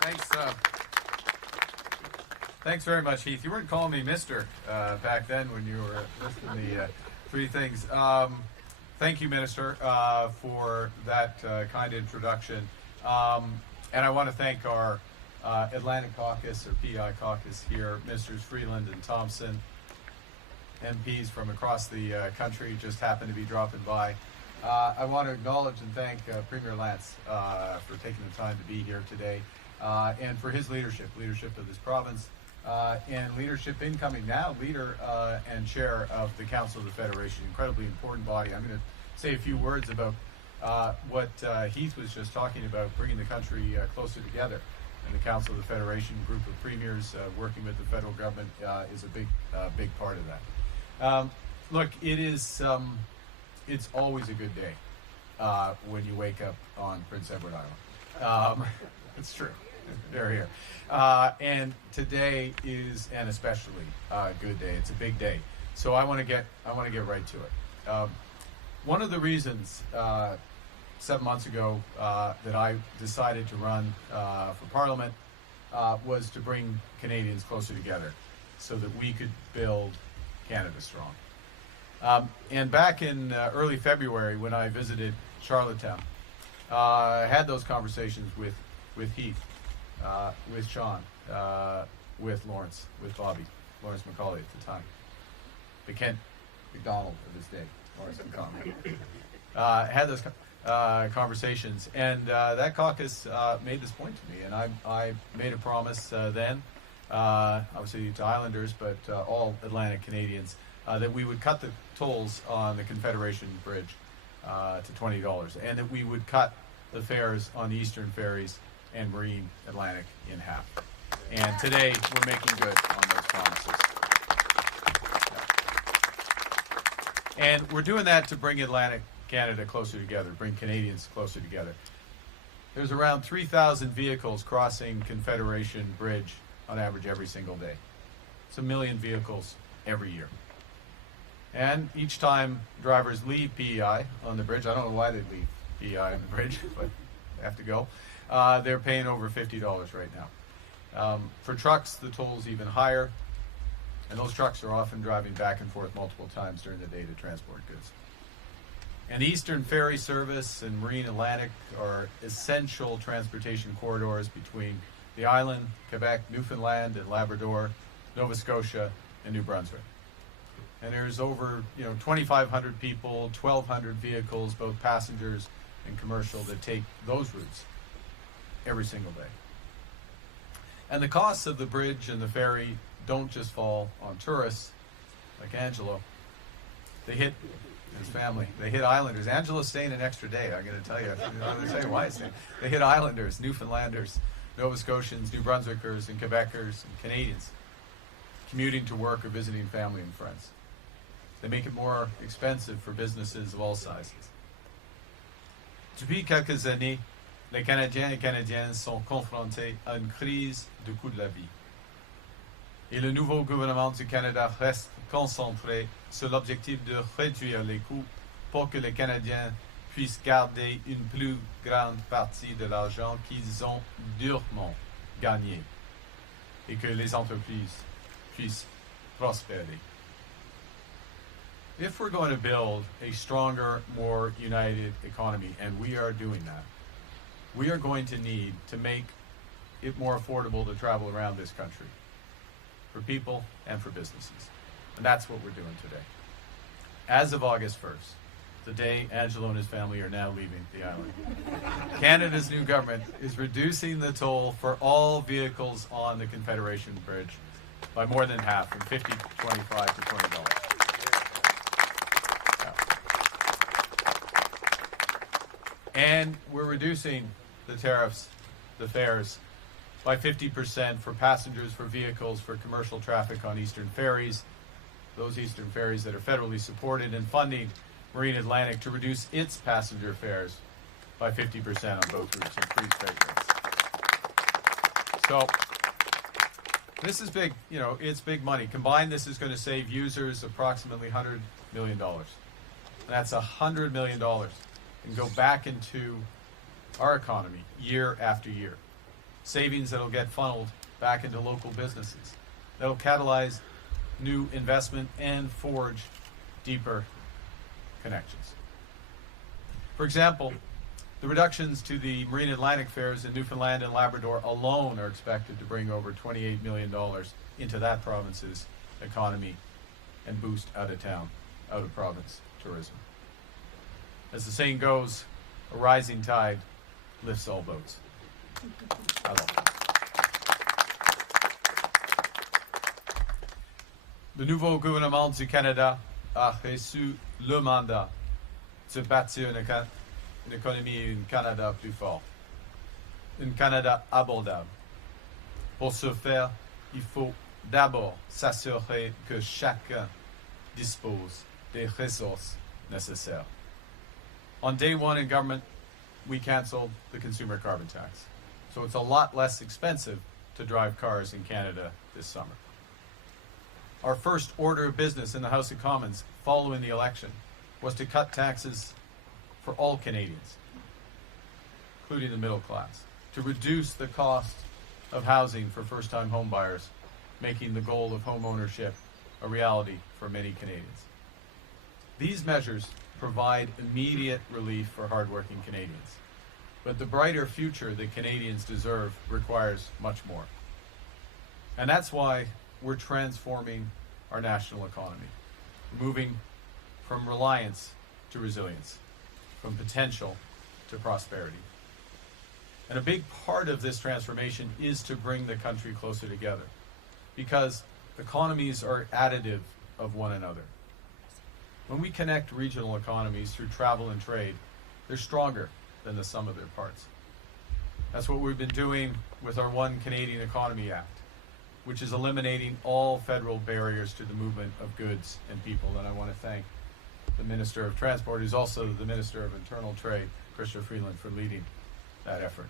Thanks. Thanks very much, Heath. You weren't calling me Mister back then when you were listing the three things. Thank you, Minister, for that kind introduction. And I want to thank our Atlantic Caucus, or PEI Caucus here, Ministers Freeland and Thompson, MPs from across the country just happened to be dropping by. I want to acknowledge and thank Premier Lance for taking the time to be here today, and for his leadership of this province, and leadership incoming now, leader and chair of the Council of the Federation, incredibly important body. I'm going to say a few words about what Heath was just talking about, bringing the country closer together. And the Council of the Federation, group of premiers working with the federal government, is a big part of that. Look, it's always a good day when you wake up on Prince Edward Island. It's true. They're here. And today is an especially good day. It's a big day. So I want to get right to it. One of the reasons 7 months ago that I decided to run for Parliament was to bring Canadians closer together so that we could build Canada strong. And back in early February, when I visited Charlottetown, I had those conversations with Heath, with Sean, with Lawrence, with Lawrence McCauley at the time, the Kent McDonald of his day, Lawrence McCauley. Had those conversations, and that caucus made this point to me, and I made a promise then, obviously to Islanders, but all Atlantic Canadians, that we would cut the tolls on the Confederation Bridge to $20, and that we would cut the fares on the Eastern ferries and Marine Atlantic in half. And today we're making good on those promises. And we're doing that to bring Atlantic Canada closer together, bring Canadians closer together. There's around 3,000 vehicles crossing Confederation Bridge on average every single day. It's 1 million vehicles every year. And each time drivers leave PEI on the bridge, I don't know why they leave PEI on the bridge, but they have to go, they're paying over $50 right now. For trucks, the toll's even higher, and those trucks are often driving back and forth multiple times during the day to transport goods. And Eastern ferry service and Marine Atlantic are essential transportation corridors between the island, Quebec, Newfoundland, and Labrador, Nova Scotia, and New Brunswick. And there's over 2,500 people, 1,200 vehicles, both passengers and commercial, that take those routes every single day. And the costs of the bridge and the ferry don't just fall on tourists like Angelo. They hit his family. They hit Islanders. Angelo's staying an extra day, I'm going to tell you. I'm going to say why he's staying. They hit Islanders, Newfoundlanders, Nova Scotians, New Brunswickers, and Quebecers, and Canadians commuting to work or visiting family and friends. They make it more expensive for businesses of all sizes. Depuis quelques années, les Canadiens et Canadiennes sont confrontés à une crise du coût de la vie. Et le nouveau gouvernement du Canada reste concentré sur l'objectif de réduire les coûts pour que les Canadiens puissent garder une plus grande partie de l'argent qu'ils ont durement gagné et que les entreprises puissent prospérer. If we're going to build a stronger, more united economy, and we are doing that, we are going to need to make it more affordable to travel around this country for people and for businesses. And that's what we're doing today. As of August 1st, the day Angelo and his family are now leaving the island, Canada's new government is reducing the toll for all vehicles on the Confederation Bridge by more than half, from $50, $25 to $20. And we're reducing the tariffs, the fares, by 50% for passengers, for vehicles, for commercial traffic on Eastern ferries, those Eastern ferries that are federally supported, and funding Marine Atlantic to reduce its passenger fares by 50% on both routes, increase freight rates. So this is big, it's big money. Combined, this is going to save users approximately $100 million. And that's $100 million and go back into our economy year after year. savings that'll get funneled back into local businesses, that'll catalyze new investment and forge deeper connections. For example, the reductions to the Marine Atlantic fares in Newfoundland and Labrador alone are expected to bring over $28 million into that province's economy and boost out-of-town, out-of-province tourism. As the saying goes, a rising tide lifts all boats. Alors. Le nouveau gouvernement du Canada a reçu le mandat de bâtir une économie et un Canada plus fort, un Canada abordable. Pour ce faire, il faut d'abord s'assurer que chacun dispose des ressources nécessaires. On day one in government, we canceled the consumer carbon tax. So it's a lot less expensive to drive cars in Canada this summer. Our first order of business in the House of Commons following the election was to cut taxes for all Canadians, including the middle class, to reduce the cost of housing for first-time home buyers, making the goal of home ownership a reality for many Canadians. These measures provide immediate relief for hardworking Canadians, but the brighter future that Canadians deserve requires much more. And that's why we're transforming our national economy, moving from reliance to resilience, from potential to prosperity. And a big part of this transformation is to bring the country closer together, because economies are additive of one another. When we connect regional economies through travel and trade, they're stronger than the sum of their parts. That's what we've been doing with our One Canadian Economy Act, which is eliminating all federal barriers to the movement of goods and people. And I want to thank the Minister of Transport, who's also the Minister of Internal Trade, Minister Freeland, for leading that effort.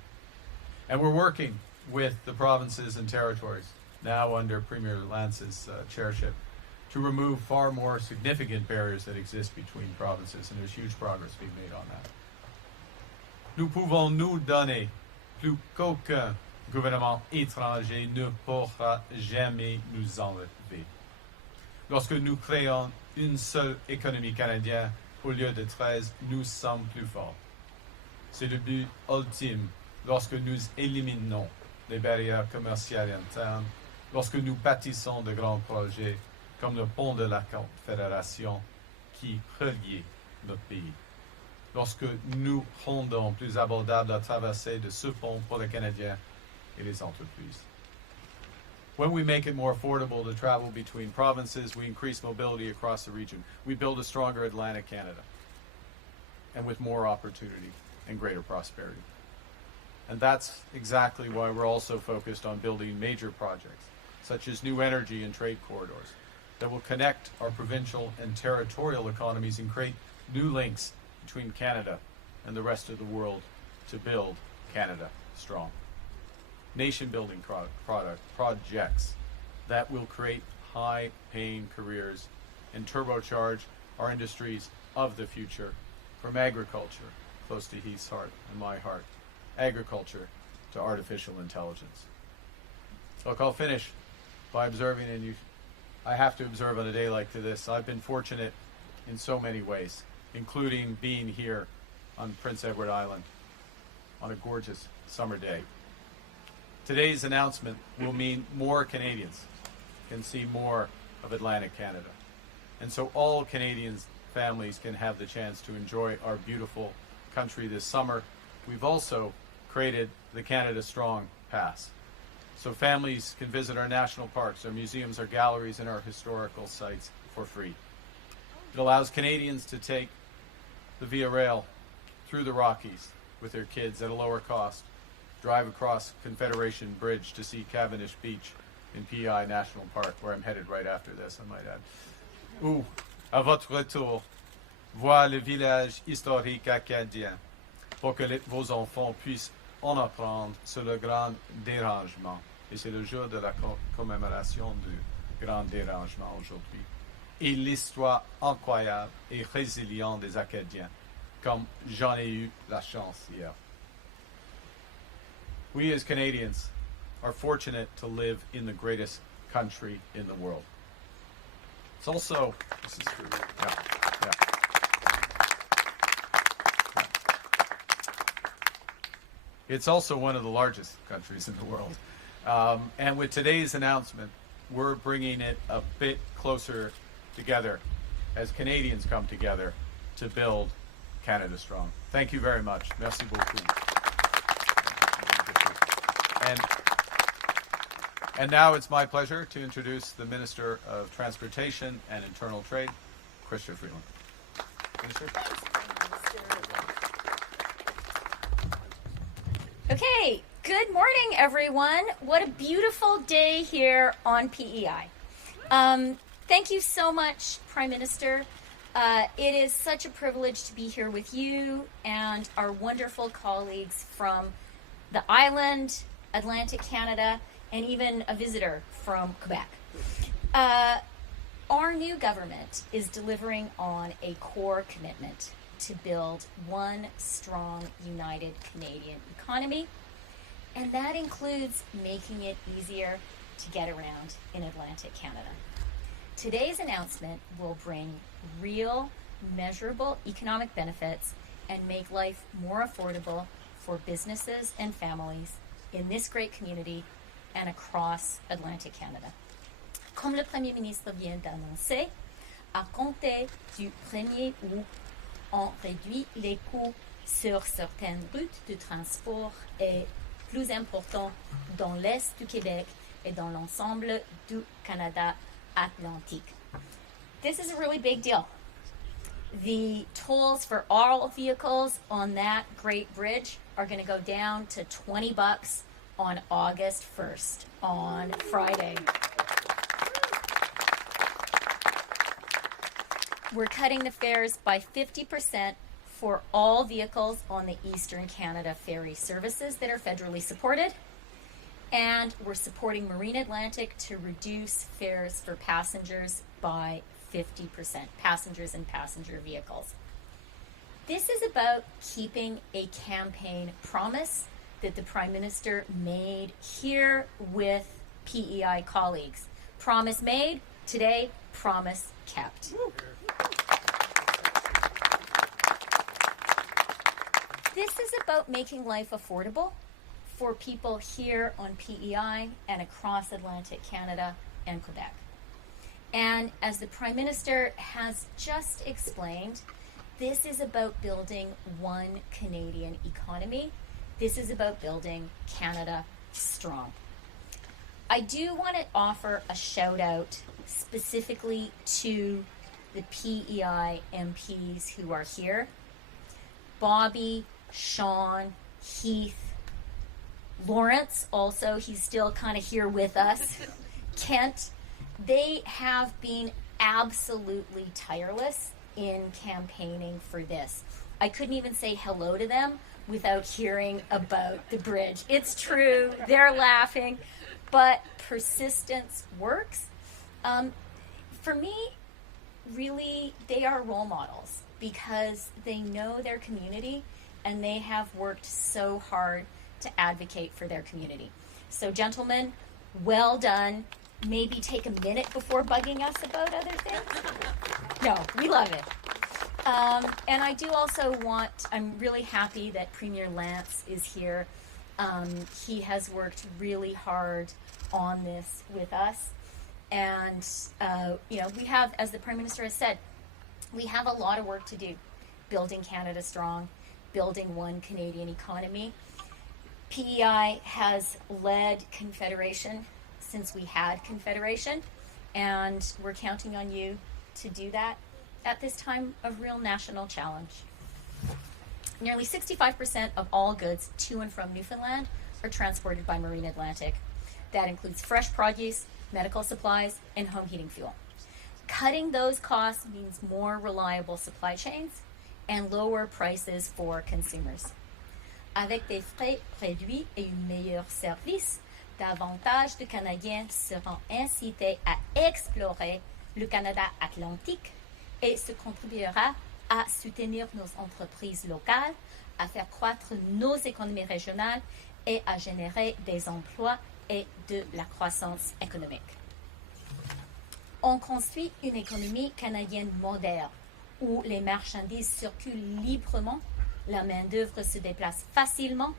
And we're working with the provinces and territories, now under Premier Lance's chairship, to remove far more significant barriers that exist between provinces, and there's huge progress being made on that. Nous pouvons nous donner plus qu'aucun gouvernement étranger ne pourra jamais nous enlever. Lorsque nous créons une seule économie canadienne au lieu de 13, nous sommes plus forts. C'est le but ultime lorsque nous éliminons les barrières commerciales internes, lorsque nous bâtissons de grands projets comme le pont de la Confédération qui relie notre pays. Lorsque nous rendons plus abordable la traversée de ce pont pour les Canadiens et les entreprises. When we make it more affordable to travel between provinces, we increase mobility across the region. We build a stronger Atlantic Canada, and with more opportunity and greater prosperity. And that's exactly why we're also focused on building major projects, such as new energy and trade corridors, that will connect our provincial and territorial economies and create new links between Canada and the rest of the world to build Canada strong. Nation-building projects that will create high-paying careers and turbocharge our industries of the future, from agriculture, close to Heath's heart and my heart, agriculture to artificial intelligence. Look, I'll finish by observing, and I have to observe on a day like this, I've been fortunate in so many ways, including being here on Prince Edward Island on a gorgeous summer day. Today's announcement will mean more Canadians can see more of Atlantic Canada. And so all Canadians' families can have the chance to enjoy our beautiful country this summer. We've also created the Canada Strong Pass. So families can visit our national parks, our museums, our galleries, and our historical sites for free. It allows Canadians to take the Via Rail through the Rockies with their kids at a lower cost, drive across Confederation Bridge to see Cavendish Beach in PI National Park, where I'm headed right after this, I might add. Ou, à votre retour, voir le village historique acadien pour que vos enfants puissent en apprendre sur le grand dérangement. Et c'est le jour de la commémoration du grand dérangement aujourd'hui. Et l'histoire incroyable et résiliente des Acadiens, comme j'en ai eu la chance hier. We as Canadians are fortunate to live in the greatest country in the world. It's also, this is true. Yeah, yeah. It's also one of the largest countries in the world. And with today's announcement, we're bringing it a bit closer together as Canadians come together to build Canada strong. Thank you very much. Merci beaucoup. And now it's my pleasure to introduce the Minister of Transportation and Internal Trade, Chrystia Freeland. Minister? Okay, good morning, everyone. What a beautiful day here on PEI. Thank you so much, Prime Minister. It is such a privilege to be here with you and our wonderful colleagues from the island, Atlantic Canada, and even a visitor from Quebec. Our new government is delivering on a core commitment to build one strong, united Canadian economy, and that includes making it easier to get around in Atlantic Canada. Today's announcement will bring real, measurable economic benefits and make life more affordable for businesses and families in this great community and across Atlantic Canada. Comme le Premier ministre vient d'annoncer, à compter du 1er août, on réduit les coûts sur certaines routes de transport et plus importants dans l'Est du Québec et dans l'ensemble du Canada Atlantique. This is a really big deal. The tolls for all vehicles on that great bridge are going to go down to $20 on August 1st, on Friday. We're cutting the fares by 50% for all vehicles on the Eastern Canada ferry services that are federally supported. And we're supporting Marine Atlantic to reduce fares for passengers by 50%, passengers and passenger vehicles. This is about keeping a campaign promise that the Prime Minister made here with PEI colleagues. Promise made, today, promise kept. This is about making life affordable for people here on PEI and across Atlantic Canada and Quebec. And as the Prime Minister has just explained, this is about building one Canadian economy. This is about building Canada strong. I do want to offer a shout out specifically to the PEI MPs who are here. Bobby, Sean, Heath, Lawrence also, he's still kind of here with us, Kent. They have been absolutely tireless in campaigning for this. I couldn't even say hello to them without hearing about the bridge. It's true, they're laughing, but persistence works. For me, really, they are role models because they know their community and they have worked so hard to advocate for their community. So gentlemen, well done. Maybe take a minute before bugging us about other things. No, we love it. And I do also I'm really happy that Premier Lance is here. He has worked really hard on this with us. And, we have, as the Prime Minister has said, we have a lot of work to do. Building Canada strong, building one Canadian economy. PEI has led Confederation since we had Confederation, and we're counting on you to do that at this time of real national challenge. Nearly 65% of all goods to and from Newfoundland are transported by Marine Atlantic. That includes fresh produce, medical supplies, and home heating fuel. Cutting those costs means more reliable supply chains and lower prices for consumers. Avec des frais réduits et un meilleur service, davantage de Canadiens seront incités à explorer le Canada Atlantique et ce contribuera à soutenir nos entreprises locales, à faire croître nos économies régionales et à générer des emplois et de la croissance économique. On construit une économie canadienne moderne où les marchandises circulent librement, la main-d'œuvre se déplace facilement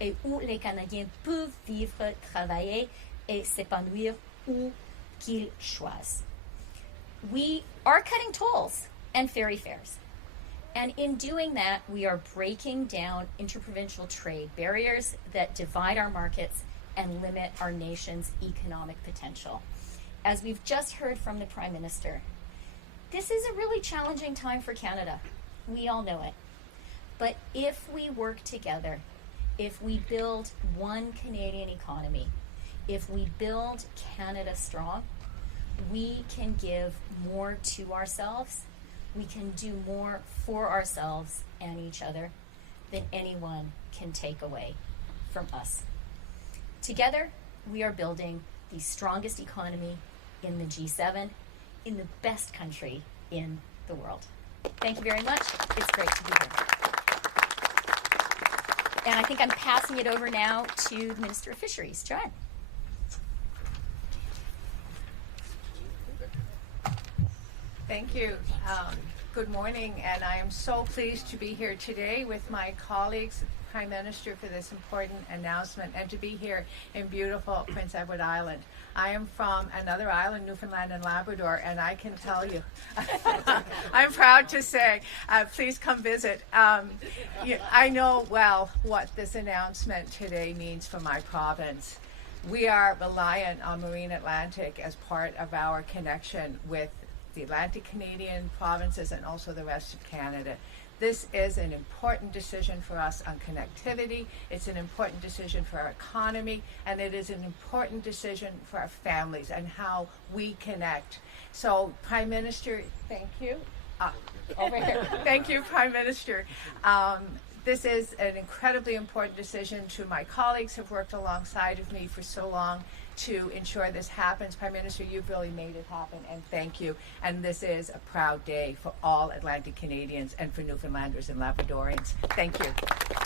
et où les Canadiens peuvent vivre, travailler et s'épanouir où qu'ils choisissent. We are cutting tolls and ferry fares. And in doing that, we are breaking down interprovincial trade barriers that divide our markets and limit our nation's economic potential. As we've just heard from the Prime Minister, this is a really challenging time for Canada. We all know it. But if we work together, if we build one Canadian economy, if we build Canada strong, we can give more to ourselves, we can do more for ourselves and each other than anyone can take away from us. Together, we are building the strongest economy in the G7, in the best country in the world. Thank you very much. It's great to be here. And I think I'm passing it over now to the Minister of Fisheries, John. Thank you. Good morning, and I am so pleased to be here today with my colleagues, Prime Minister, for this important announcement, and to be here in beautiful Prince Edward Island. I am from another island, Newfoundland and Labrador, and I can tell you, I'm proud to say, please come visit. I know well what this announcement today means for my province. We are reliant on Marine Atlantic as part of our connection with the Atlantic Canadian provinces and also the rest of Canada. This is an important decision for us on connectivity. It's an important decision for our economy, and it is an important decision for our families and how we connect. So, Prime Minister, thank you. Over here. Thank you, Prime Minister. This is an incredibly important decision to my colleagues who have worked alongside of me for so long to ensure this happens. Prime Minister, you've really made it happen, and thank you. And this is a proud day for all Atlantic Canadians and for Newfoundlanders and Labradorians. Thank you.